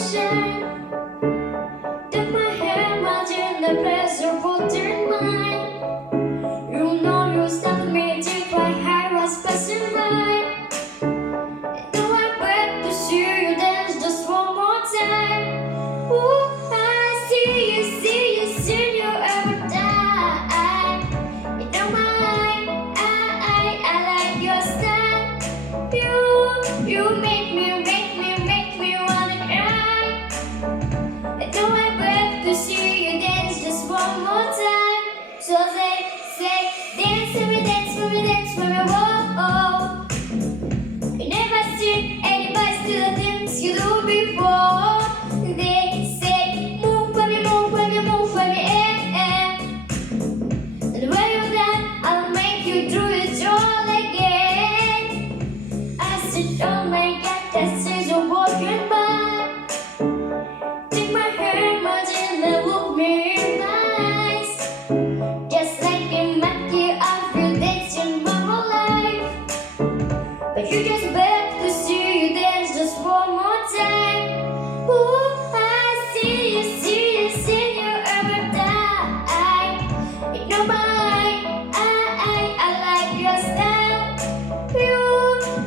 shine. Took my hand while in the pleasure water mine. You know you stopped me till my hair was passing by. And though I beg to see you dance just one more time. Ooh, I see you ever die. You know I like your style. You make me wanna cry. And though I beg to see you dance just one more time. So they say, dance for me, dance for me, dance for me, whoa. I never seen anybody do the things you do before. They say, move for me, move for me, move for me, And when you're done, I'll make you do it all again. I said, oh my God, that is a walking by. Take my hand, Martin, and look me in my eyes. Just like a monkey, I feel that's in my whole life. But you just beg to see you dance just one more time. Ooh, I see you ever die. You know I like your style.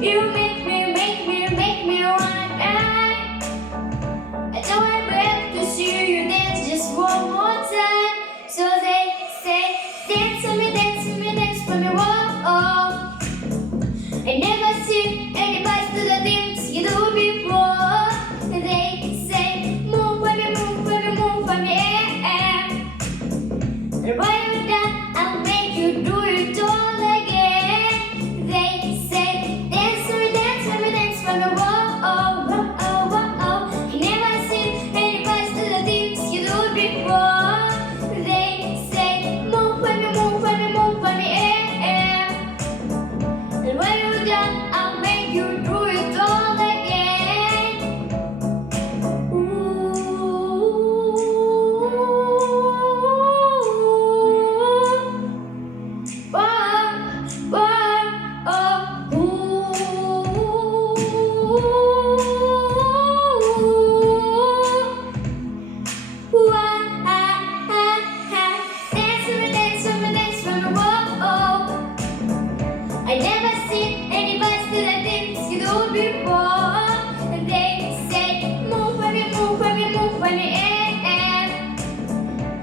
You make me wanna cry. And though I beg to see you dance just one more time. So they say, dance for me, dance for me, dance for me, whoa. I never seen anybody do the things you do before. They say, move for me, move for me, move for me, And when you're done, I'll make you do it all again. They say, dance for me, dance for me, dance for me, whoa. I never seen anybody do the things you do before. They say, move for me, move for me, move for me, And when you're done, I'll make you do it all again. Ooh, dance for me, dance for me, dance for me, whoa. I never seen anybody do the things you do before. And they say, move for me, move for me, move for me,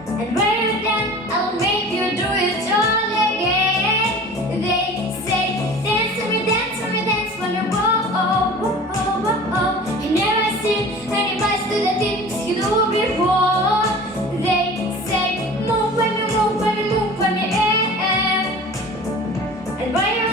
And when you're done, I'll make you do it all again. They say, dance for me, dance for me, dance for me, whoa. I never seen anybody do the things you do before. They say, move for me, move for me, move for me, And when you're